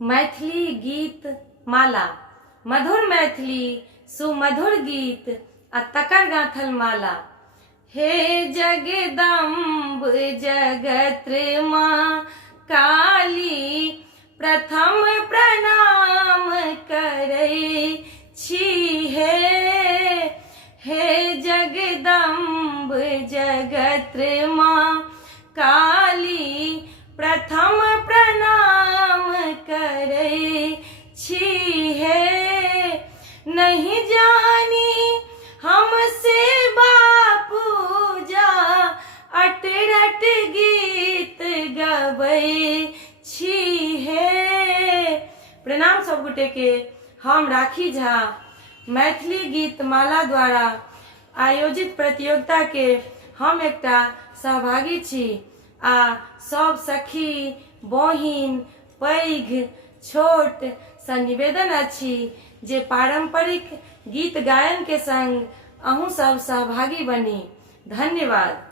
मैथिली गीत माला। मधुर मैथिली सुमधुर गीत आ तकर गाथल माला। हे जगदम्ब जगत्रमा काली, प्रथम प्रणाम करै छी हे जगदम्ब जगत्रमा काली, प्रथम प्रणाम करै छी नहीं जानी हमसे बापूजा, अटरट गीत गबै छी प्रणाम सब गोटे के। हम राखी झा मैथिली गीत माला द्वारा आयोजित प्रतियोगिता के हम एकटा सहभागी छी आ सब सखी बहिन पैघ छोट सँ निवेदन अछि जे पारंपरिक गीत गायन के संग अहूँ सब सहभागी बनी। धन्यवाद।